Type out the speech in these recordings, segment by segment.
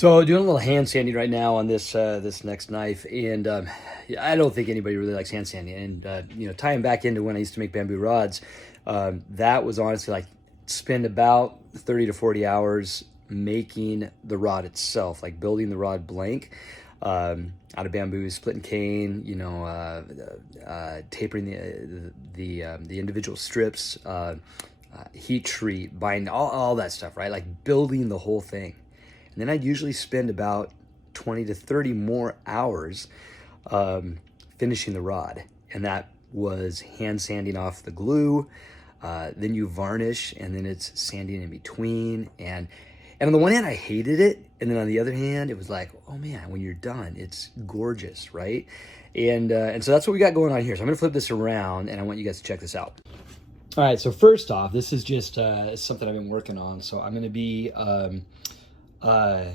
So doing a little hand sanding right now on this next knife, and yeah, I don't think anybody really likes hand sanding. And tying back into when I used to make bamboo rods, that was honestly like spend about 30 to 40 hours making the rod itself, like building the rod blank out of bamboo, splitting cane, tapering the individual strips, heat treat, bind, all that stuff, right? Like building the whole thing. And then I'd usually spend about 20 to 30 more hours um, finishing the rod. And that was hand sanding off the glue. Then you varnish, and then it's sanding in between. And on the one hand, I hated it. And then on the other hand, it was like, oh man, when you're done, it's gorgeous, right? And so that's what we got going on here. So I'm going to flip this around, and I want you guys to check this out. All right, so first off, this is just something I've been working on. So I'm going to be uh,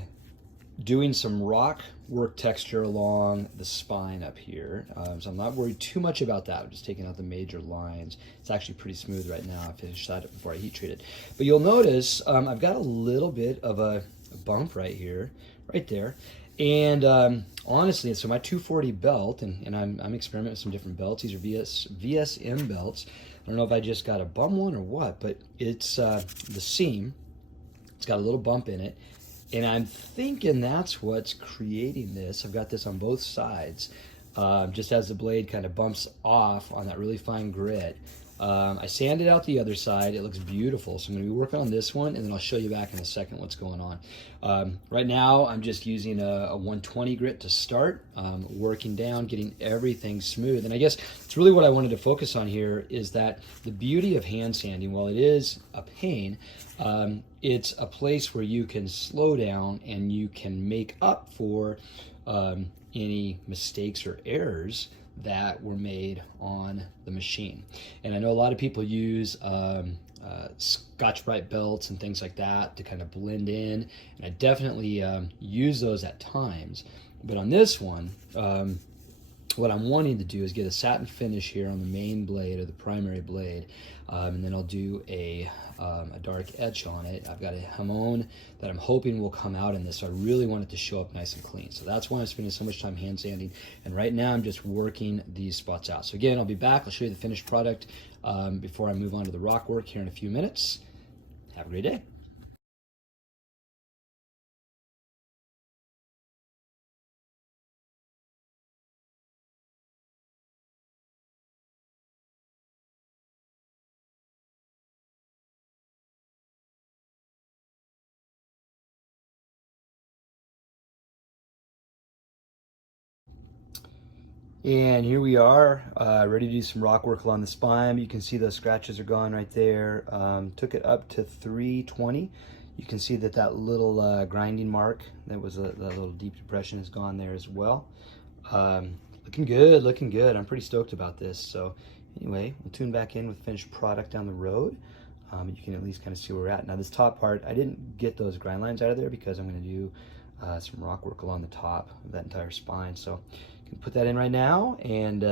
doing some rock work texture along the spine up here. So I'm not worried too much about that. I'm just taking out the major lines. It's actually pretty smooth right now. I finished that before I heat treat it. But you'll notice I've got a little bit of a bump right here, right there. And honestly, so my 240 belt, and I'm experimenting with some different belts. These are VSM belts. I don't know if I just got a bum one or what, but it's the seam. It's got a little bump in it. And I'm thinking that's what's creating this. I've got this on both sides, just as the blade kind of bumps off on that really fine grit. I sanded out the other side. It looks beautiful. So I'm going to be working on this one, and then I'll show you back in a second what's going on. Right now, I'm just using a 120 grit to start, working down, getting everything smooth. And I guess it's really what I wanted to focus on here is that the beauty of hand sanding, while it is a pain, it's a place where you can slow down and you can make up for any mistakes or errors that were made on the machine. And I know a lot of people use Scotch-Brite belts and things like that to kind of blend in, and I definitely use those at times. But on this one, what I'm wanting to do is get a satin finish here on the main blade or the primary blade, and then I'll do a dark etch on it. I've got a Hamon that I'm hoping will come out in this, so I really want it to show up nice and clean. So that's why I'm spending so much time hand sanding, and right now I'm just working these spots out. So again, I'll be back. I'll show you the finished product before I move on to the rock work here in a few minutes. Have a great day. And here we are, ready to do some rock work along the spine. You can see those scratches are gone right there. Took it up to 320. You can see that that little grinding mark, that was that little deep depression is gone there as well. Looking good, looking good. I'm pretty stoked about this. So anyway, we'll tune back in with finished product down the road. You can at least kind of see where we're at. Now this top part, I didn't get those grind lines out of there because I'm going to do some rock work along the top of that entire spine. So you can put that in right now and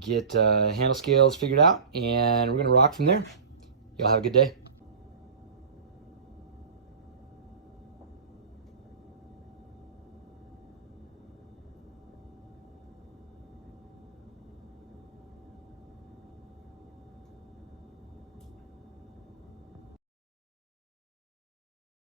get handle scales figured out, and we're going to rock from there. Y'all have a good day.